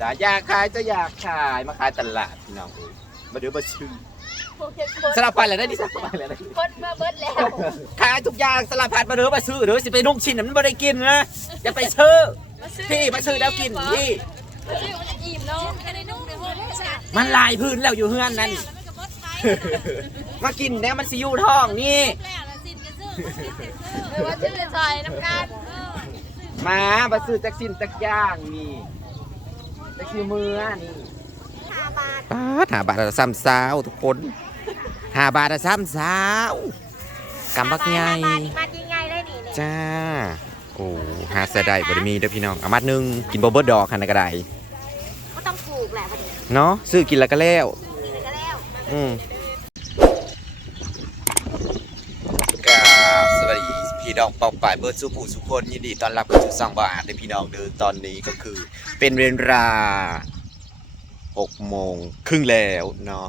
จ้าอยากขายจะอยากขายมาขายตลาดพี่น้องเอ้ยมาเดี๋ยวมาชื่อสลับไปแล้วได้ดิสลับไปแล้วได้ดิคนมาเบิดแล้วขายทุกอย่างสลับผัดมาเดี๋ยวมาซื้อเดี๋ยวสิไปนุ่งชิ้นน่ะมันไม่ได้กินนะอย่าไปซื้อพี่มาซื้อแล้วกินพี่ชื่อมันจะอิ่มเนาะจะได้นุ่งในห้องสะอาดมันลายพื้นแล้วอยู่เฮือนนั่น แล้วมันก็เบิดไปมากินแล้วมันสิอยู่ท้องนี่ แล้วแล้วสินก็ซื้อหรือว่าชื่อซอยน้ำกันเออมามาซื้อจักสินจักอย่างนี่ จักสิมือนี่ห้าบาทป้าดหาบาทละซ้ำสาวทุกคนหาบาทละซ้ำสาวกำบักใหญ่มาจริงไงได้นี่เนี่ยจ้า โอ้หาเสยได้บ่ได้มีเด้อพี่น้องเอามัดหนึงกินบ่เบิดดอกคันนนก็ได้ก็ต้องปลูกแหละพอดีเนาะซื้อกินแล้วก็แล้ว กินก็แล้ว อืมกราบสวัสดี พี่น้องป่าป่ายเบิร์ดสุผู้สุคนยินดีต้อนรับเข้าสู่ซองบาอานในพี่น้องเดินตอนนี้ก็คือ เป็นเวลา6โมงครึ่งแล้วเนาะ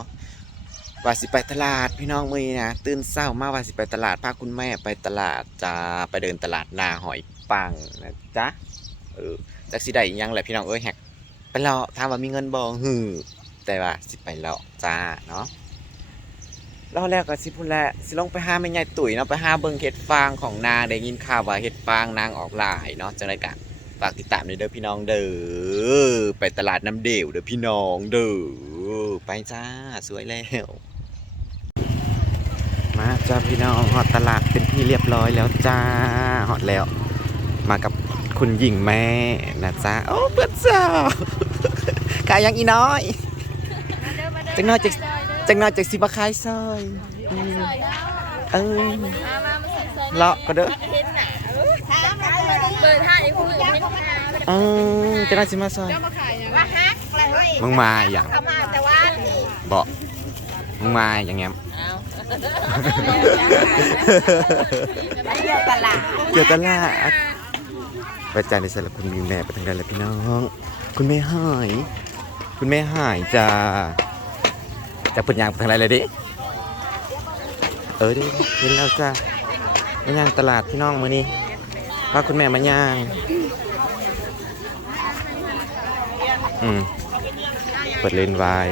ว่าสิไปตลาดพี่น้องมือนะตื่นเช้ามากว่าสิไปตลาดพาคุณแม่ไปตลาดจ้าไปเดินตลาดนาหอยปังนะจ๊ะเออจักสิได้ยังแหละพี่น้องเอ้ยแฮกไปเลาะถามว่ามีเงินบ่หือแต่ว่าสิไปเลาะจ้าเนาะ รอบแรกก็สิพูดแหละสิลงไปหาแม่ใหญ่ตุ๋ยเนาะไปหาเบิ่งเห็ดฟางของนางได้ยินข่าวว่าเห็ดฟางนางออกหลายเนาะจังไดกะฝากติดตามด้วยเด้อพี่น้องเด้อไปตลาดน้ำเดี่ยวเด้อพี่น้องเด้อไปจ้าสวยแล้วมาจ้าพี่น้องฮอดตลาดเป็นที่เรียบร้อยแล้วจ้าฮอดแล้ว มากับคุณหญิงแม่นะจ้าโอ้เพื่อนสาวขายยังอีน้อยจังน้อยจะ จังน้อยจากสิบาขายซอยอืมเออมามามาใส่ซอยเลาะก็เด้อเห็นหนาเปิดท่าไอ้ผู้อื่นเห็นหนาเออจังน้อยสิมาซอยว่าฮักอะไรเฮ้ยมึงมาอย่างเขามาแต่ว่านี่บอกมึงมาอย่างเงี้ยเที่ยวตลาดเกี่ยวตลาดไปจ่ายในสำหรับคุณมีแม่ไปทางใดแล้วพี่น้อง คุณแม่หาย คุณแม่หายจะ จะเปิดยางไปทางไหนเลยดิ เออดิเห็นแล้วจ้ามาย่างตลาดพี่น้องมือนี้พาคุณแม่มาย่าง อืม เปิดเลนวาย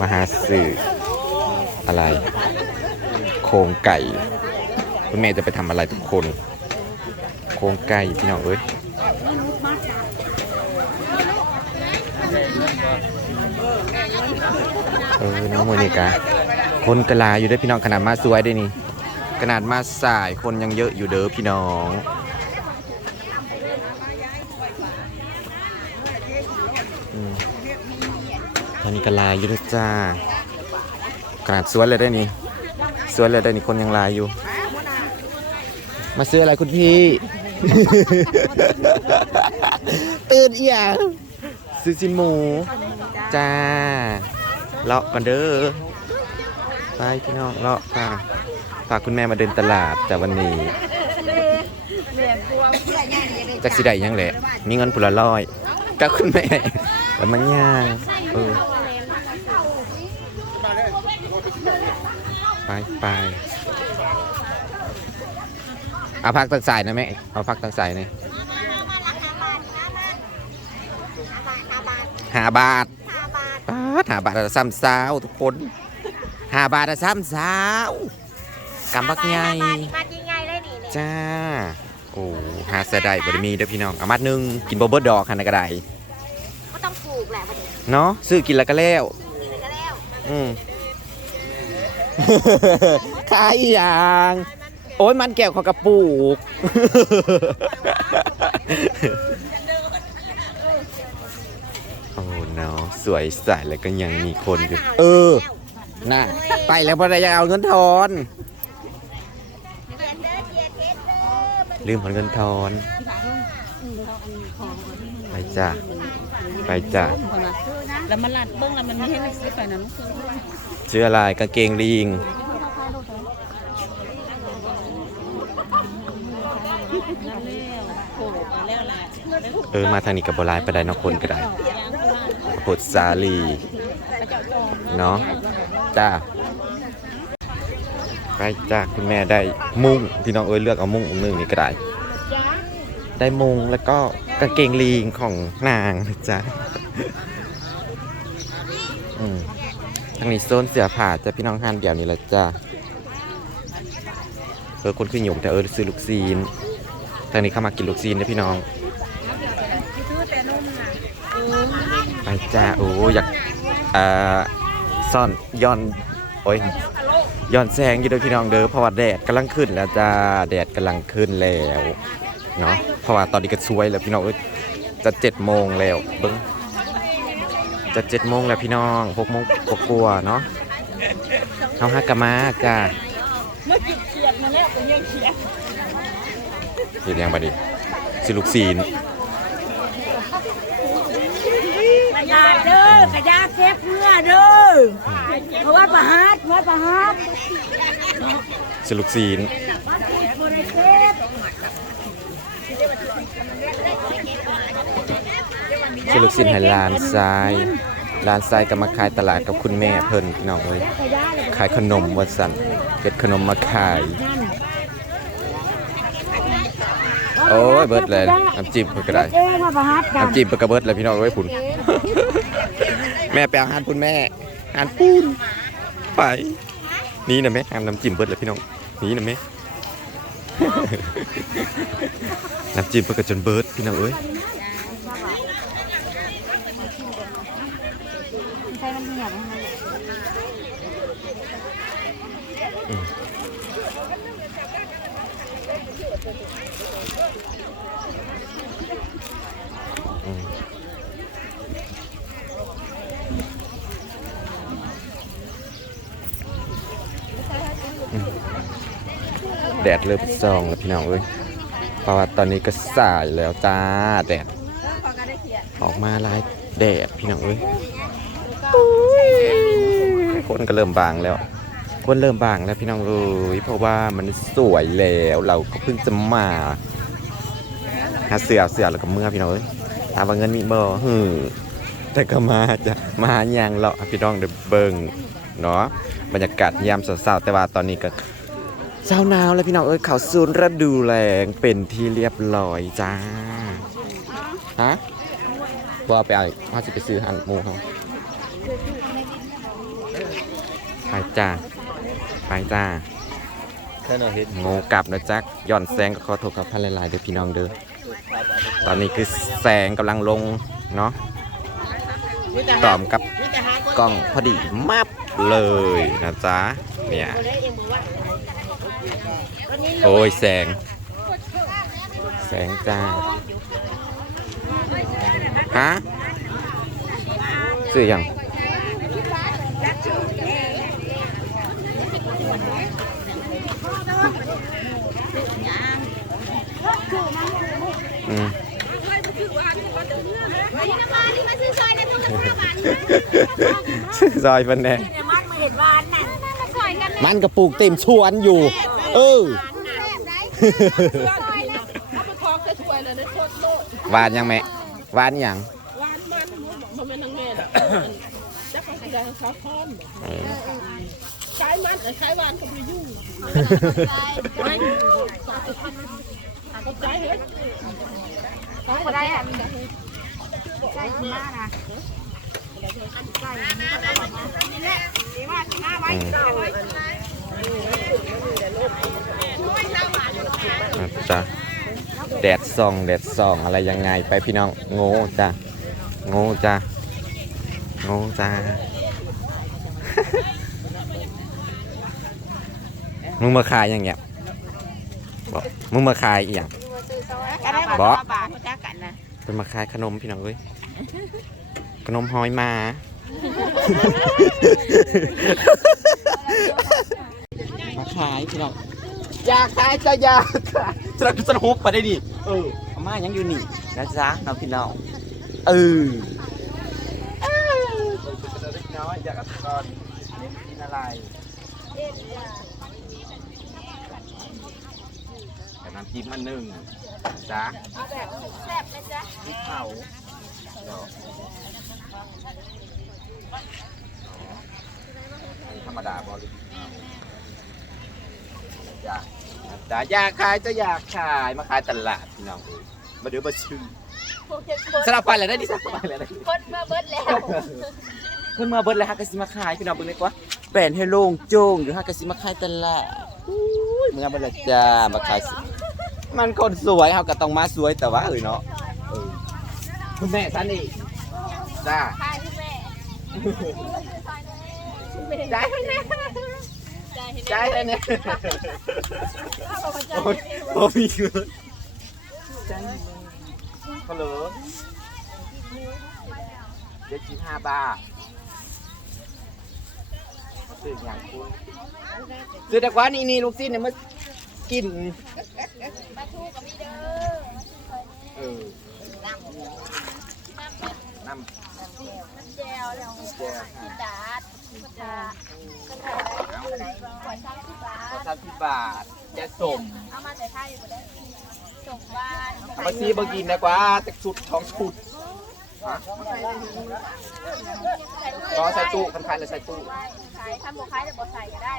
มาหาสื่ออะไร โครงไก่ คุณแม่จะไปทำอะไรทุกคน โครงไก่พี่น้องเอ้ย เออน้องโมนิกาคนกะลาอยู่ด้วยพี่น้องขนาดมาสวยด้วยนี่ขนาดมาสายคนยังเยอะอยู่เด้อพี่น้องอืมตอนนี้กะลาอยู่ด้วยจ้าขนาดสวนเลยได้นี่สวนเลยได้นี่คนยังลายอยู่ มาซื้ออะไรคุณพี่ ตื่นอีหยังซื้อสินหมู จ้าเลาะกันเด้อไปพี่น้องเลาะค่ะฝากคุณแม่มาเดินตลาดจากวันนี้จากสิได้ยังแหละ มีเงินผุละร้อยกับคุณแม่แล้วมันยางเออไปไปเอาพักตังสายนะแม่เอาพักตังสายหน่อยหาบาทป้าด หาบาทละซ้ำสาวทุกคนหาบาทละซ้ำสาวกำบักใหญ่มาจริงไงได้นี่เนี่ยจ้า โอ้หาเสียได้บ่ได้มีเด้อพี่น้องเอามัดหนึงกินบ่เบิดดอกคันนนก็ได้ก็ต้องปลูกแหละพอดีเนาะซื้อกินแล้วก็แล้ว กินก็แล้วอืม ขายอหย่าง โอ้ยมันแก้วเขากระปุก โอ้เนาะ สวยใสแล้วก็ยังมีคนอยู่ เออ น่ะ ไปแล้วพอได้ยังเอาเงินทอน ลืมผ่อนเงินทอน ไปจ้ะ ไปจ้ะ แล้วมันลัดเบิ้งแล้วมันไม่ให้มันซื้อไปนะลูกซื้อชื่ออะไรกางเกงลิงแล้วโผล่ไปแล้วแหละเออ มาทางนี้กับบรายไปได้เนอกคนก็ได้ยางก็ว่า ผดสาลีเนาะจ้าไปจ้าคุณแม่ได้มุ้งพี่น้องเอ้ยเลือกเอามุ้งอันหนึ่งนี่ก็ได้ได้มุงแล้วก็กางเกงลีงของนางนะจ๊ะทางนี้โซนเสือผ่าจะพี่น้องห้านเดี่ยวนี่แหละจ้ะเออคนขึ้นหยงแต่เออซื้อลูกซีนทางนี้เข้ามากินลูกซีนนะพี่น้อง ไป จ้าโอ้อยากเอ่อซ่อนย้อนโอ้ยย้อนแสงอยู่เด้วยพี่น้องเด้อเพราะว่าแดดกำลังขึ้นแล้วจ้าแดดกำลังขึ้นแล้วเนาะเพราะว่าตอนนี้ก็สวยแล้วพี่น้องเอ้ยจะเจ็ดโมงแล้วเบิ้งจะเจ็ดโมงแล้วพี่น้องหกโมงกลัวาๆเนาะเอาฮักกะมาจ้าเมื่อกี้เขียนมาแล้วก็ยังเขียนเห็นยังบัดนี้สิลูกซีน กระ ยาเด้อกระยาเก็บเมื่อเด้อเพราะว่าประหัดวัดประหัดสลูกซีนเก็บสิลูกซีนให้ลานทรายลานทรายก็มาขายตลาดกับคุณแม่เพิ่นพี่น้องเลยขายขนมวัดสันเก็ดขนมมาขาย โอ้ยเบิดเลยน้ำจิ้มเพิ่นก็ได้เอ้ว่าประหัดน้ำจิ้มเพิ่นก็เบิดเลยพี่น้องเอ้ยพุ่น แม่ไปเอาหานพุ่นแม่หานปูนไป นี่นะแม่หานน้ำจิ้มเบิดเลยพี่น้อง นี่นะแม่น้ำจิ้มเพิ่นก็จนเบิดพี่น้องเอ้ย ใช่มันเหนียวมัน อืมอืม แดดเริ่มส่องแล้วพี่น้องเอ้ยเพราะว่าตอนนี้ก็สายแล้วจ้าแดด ออกมาลายแดดพี่น้องเอ้ยคนก็เริ่มบางแล้ว คนเริ่มบางแล้วพี่น้องเอ้ยเพราะว่ามันสวยแล้วเราก็เพิ่งจะมาหาเสือเสือแล้วก็เมื่อพี่น้องเอ้ยถามว่าเงินมีบ่หือแต่ก็มาจะมาหาอย่างเลาะพี่น้องเดเบิงเนาะบรรยากาศยามเช้าๆแต่ว่าตอนนี้ก็ เช้าหนาวแล้วพี่น้องเอ้ยเขาสูนฤดูแรงเป็นที่เรียบร้อยจ้าฮะว่าไปเอาเขาจะไปซื้อหันหมูเขาไปจ้าไปจ้าแค่นั้นเห็นโงูกลับนะจ๊ะย่อนแสงก็ขอโทษกับพันหลายๆเด้อพี่น้องเด้อตอนนี้คือแสงกำลังลงเนาะตอมกับกล้องพอดีมับเลยนะจ๊ะเนี่ย โอ้ยแสง แสงจ้าฮะซื้อยังอืมซอยมันแน่มันมาเห็นวานน่ะมันกระปุกเต็มชวนอยู่ เออหวานยังแม่หวานยังมันเป็นทางแม่น่ะจักเขาสิได้เขาพร้อมเออขายมันขายหวานก็ไปยุ่งไม่เข้าใจเฮ็ดก็ได้อะใช่คุณมากนะอืมอะ จ้ะแดดส่องแดดส่องอะไรยังไงไปพี่น้องโง่จ้ะโง่จ้ะโง่จ้ะมึงมาขายอย่างเงี้ยบอกมึงมาขายอีหยังก็ได้บอกบาทจักกันนะเป็นมาขายขนมพี่น้องเอ้ยขนมหอยมามา ขายพี่น้องอยากขายจะอยากขายสนับสนุนไปได้ดิเอออาม่ายังอยู่นี่นะจ๊ะน้องพี่น้องเออเออน้อยอยากก่อนกินอะไรแต่น้ำจิ้มมันหนึ่งจ้ะแซ่บไหมจ๊ะพริกเผาดอกธรรมดาบอลหรือพริกเผา จ้าจ้าอยากขายจะอยากขายมาขายตลาดพี่น้องเอ้ยมาเดี๋ยวมาชื่อสลับไปเลยได้ดิสลับไปเลยได้ดิคนมาเบิดแล้วเพิ่นมาเบิดแล้วฮะกะสิมาขายพี่น้องเบิ่งเลยกว่าแปลนให้โล่งโจ้งอยู่ฮะกะสิมาขายตลาดอุ้ยมึงเอาไปเลยจ้ามาขายสิมันคนสวยเฮาก็ต้องมาสวยแต่ว่าเอ้ยเนาะเออคุณแม่ท่านนี่จ้าใช่ที่แม่จ่ายให้ แน่ใจเห็นจ่ายให้แน่โอ้ยโอ้ยมีเงินจ่ายให้แน่ฮัลโหลเจ็ดสิบห้าบาทซื้ออย่างคุณซื้อแต่ว่านี่นี่ลูกซิ้นเนี่ยมากินมาทูกับมีเด้อเออน้ำน้ำ แจวแล้วแก้วกินดาดกินดาดกันไทยอะไรขวดช่างที่บ้าขอนทำที่บาทแกสมเอามาแต่ไทยอยู่ได้ส่งบ้านเอามาซีบกินนะกว่าแต่ชุดท้องชุดฮะรอใส่ตู้คันคันเลยใส่ตู้ขายทำบุคคายแต่บ่ใส่ก็ได้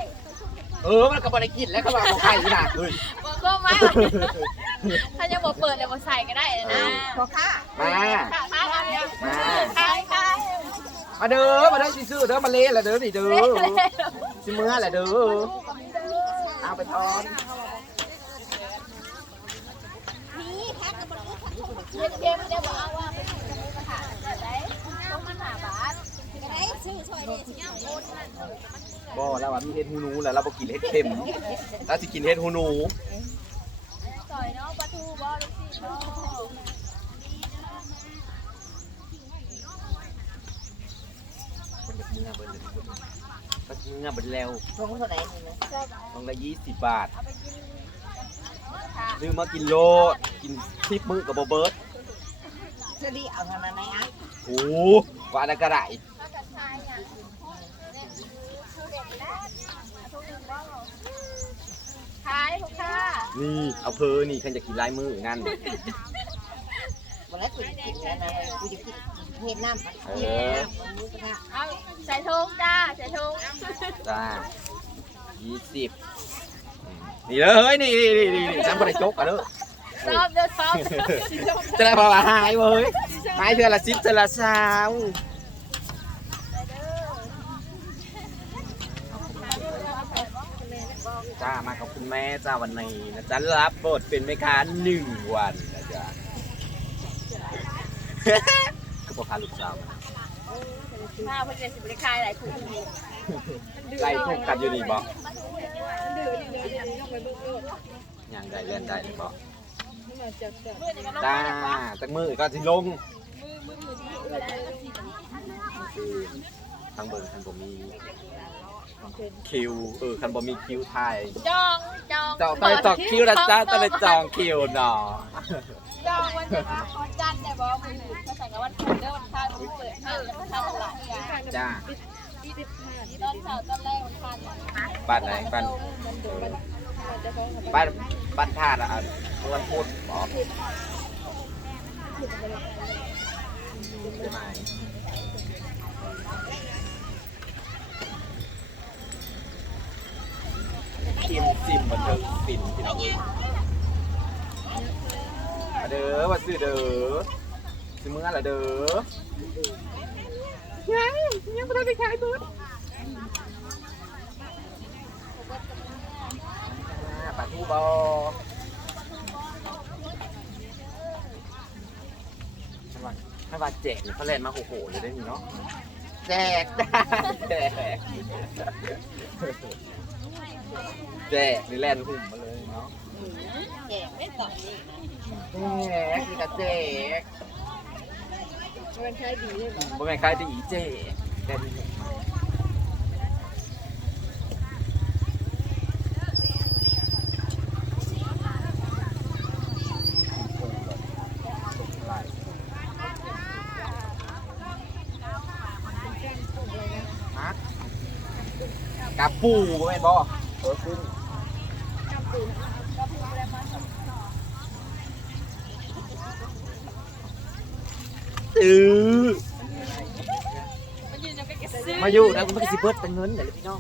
เออ มันก็บ่ได้กินแล้วก็ว่าของใครนี่นะเฮ้ยบ่ก็ไม่ถ้ายังบ่เปิดเลยบ่ใส่ก็ได้นะพอค่ะมาค่ะค่ะค่ะมาขายขาย มาเด้อมาเด้อสิซื้อเด้อมาเล่ละเด้อสิเด้อสิเมื่อละเด้อเอาไปทอนเฮ็ดเกมได้บ่เอาว่าไปซื้อมาหาได้ต้องมาหาบาทได้ซื้อซอยนี่สิเอาโอนนั่นบ่แล้วว่ามีเฮ็ดฮูหนูแล้วเราบ่กินเฮ็ดเค็มเราสิกินเฮ็ดฮูหนูซอยเนาะปลาทูบ่ลูกศิษย์เนาะ มันจะ เมื่อเบิ่นเลยก็เมื่อเบิ่นแล้วทงเท่าไหร่นี่นะต้องละ20บาทเอาไปกินค่ะซื้อมากินโลดกินทิปมื้อกับบ่เบิดเสื้อดีเอาเท่านั้นไหนอะโอ้ว่าอะไรก็ได้ถ้ากันชายอย่างเนี่ยชูเด็ดแล้วเอาทุกหนึ่งบ่ขายทุกค่ะนี่เอาเพอนี่คันจะกินลายมือนั่นวันแรกกูจะกินแล้วนะกูจะกิน เฮ็ดน้ำเอเฮ็ดอน้ำมันรู้กันนะเอาใส่ถุงจ้าใส่ถุงจ้ายี่สิบนี่เลยเฮ้ยนี่นี่นี่นี่ฉันบ่ได้จกอะเด้อชอบเด้อชอบจะได้พอละหายเว้ยหายเทื่อละสิบเทื่อละสาวจ้ามากับคุณแม่จ้าวันนี้นะจ๊ะรับบทเป็นแม่ค้าหนึ่งวันนะจ๊ะ ก็บอกค้าลูกสาวถ้าเพื่อนสิบริคายหลายคู่ไล่ทุกกันอยู่นี่บอกยังได้เล่นได้เลยบอกจ้าจากมือก็สิลงคือทางเบิร์ทางบ่มีคิวเออคันบ่มีคิวไทยจองจองจองต้องไปจองคิวนะจ๊ะต้องไปจองคิวเนาะ จองวันนี้ว่าคอจันทร์แต่บอกมือภาษากับวันพุธเด้อวันพาลูกเปิดห้างแล้วก็ทำตลาดกันจ้าตอนเสาร์ตอนแรกวันพันบ้านไหนบ้านบ้านบ้านท่าอะวันพุธบอกใช่ไหมซิมซิมบันเทิงสินพี่น้องมา เด้อมาซื้อเด้อซื้อมื้อละเด้อยังยังไม่ได้ไปขายตัวปลาทูบอถ้าว่าถ้าว่าแจกเนี่ยเขาเล่นมาโอ้โหเลยได้มีเนาะแจกได้แจกแจกนี่แล่นหุ่มมาเลยเนาะแจกไม่ต่อนี่ แจกนี่ก็แจกมันใช้ดีเลยบ่บ่แม่นขายที่อีเจแค่นี้ฮะกับปูบ่แม่นบ่เออกุ้ง อือมาอยู่นะคุณไม่กระสิเบิดเป็นเงินเดี๋ยวพี่น้อง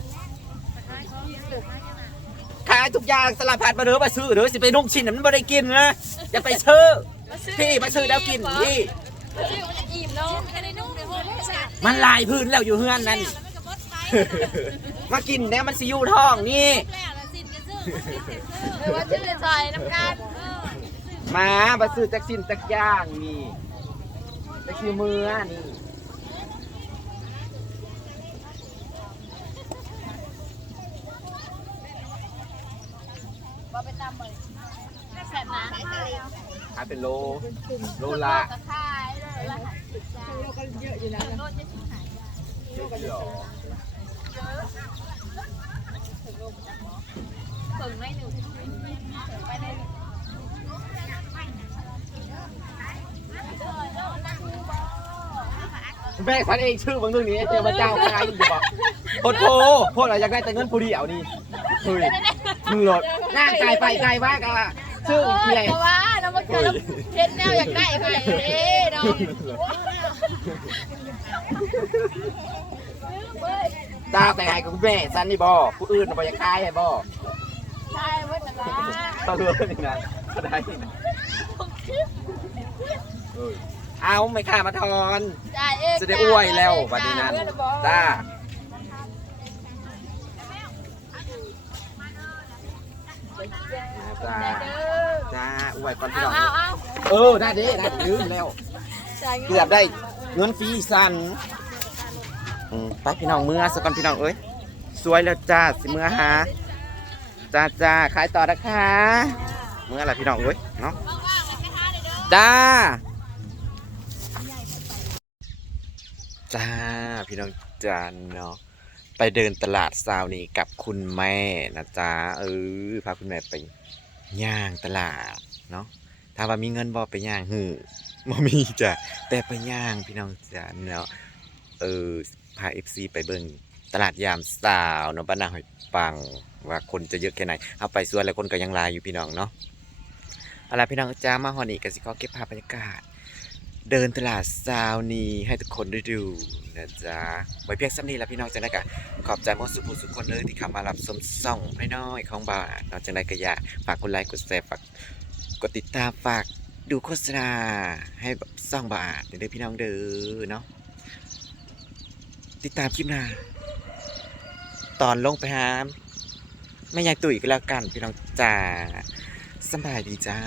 ขายายทุกอย่างสลับผัดมาเด้อมาซื้อเด้อสิไปนุ่งชิ้นน่ะมันบ่ได้กินนะอย่าไปซื้อพี่มาซื้อแล้วกินพี่ชื่อมันจะอิ่มเนาะไม่ได้นุ่งเลยโหดเลยมันลายพื้นแล้วอยู่เฮือนนั่นมันก็บดไปมากินแล้วมันสิอยู่ท้องนี่แล้วละสินกันซื้อหรือว่าชื่อซอยน้ำกันเออมามาซื้อจักชิ้นจักอย่างนี่ จักชิ้นมือนี่ว่าไปตามเลยแซ่บนะขายเป็นโล โลละกระขายเลยละสิบจานโลกันเยอะอยู่นะโลจะชิ้นหายถึงไม่หนึ่งถึงไปได้หนึ่ง แม่ฉันเองชื่อบางเรื่องนี้เจอมาเจ้าใครอยู่บอกโพดโพโพดอะไรอยากได้แต่เงินผู้เดียวนี่เฮ้ยมึงโหลดง่ายไกลไปไกลมากอะชื่ออีไรเพราะว่าเรามาเจอเห็นแนวอยากได้ไปเด้เนาะตาแต่งให้กับคุณแม่ฉันนี่บอผู้อื่นน่ะบอยากขายให้บอใช่เว้ยนะเขาเลือกนี่นะเขาได้นะเอ้ย เอาไม่ค่ามาทอนจ่ายเองจะได้อ้วยแล้ววันนี้นั้นจ้าจ้าจ้าอ้วยก่อนพี่เอาน้องเอาเอาเออได้เด้ได้ลืมแล้วเกือบได้เงินฟรีสันอืมไปพี่น้องเมื่อสก่อนพี่น้องเอ้ยสวยแล้วจ้าสิเมื่อหาจ้าจ้าขายต่อนะคะเมื่อไหรพี่น้องเอ้ยเนาะจ้า จ้าพี่น้องจ้าเนาะไปเดินตลาดซาวนี้กับคุณแม่นะจ้าเออพาคุณแม่ไปย่างตลาดเนาะถ้าว่ามีเงินบ่ไปย่างหือบ่มีจ้ะแต่ไปย่างพี่น้องจ้ะเนาะเออพาเอฟซีไปเบิ่งตลาดยามสาวเนาะบ้านนาหอยปังว่าคนจะเยอะแค่ไหนเอาไปส่วนแล้วคนก็ยังลายอยู่พี่น้องเนาะเอาล่ะพี่น้องจ้ามาฮอนี่ก็สิขอเก็บภาพบรรยากาศ เดินตลาดซาวนีให้ทุกคนได้ดูนะจ๊ะไว้เพียงซ้ำนี้แล้วพี่น้องจังได้กะขอบใจมดสุภูสุคนเลยที่เข้ามารับชมส่องน้อยของบ้านนาะจังได้ก็อยากฝากกดไลค์กดแชร์ฝากกดติดตามฝากดูโฆษณาให้แบบซ่องบาทเด้อพี่น้องเด้อเนาะติดตามคลิปหน้าตอนลงไปหาแม่ยายตุ๋ยก็แล้วกันพี่น้องจ้าสบายดีจ้า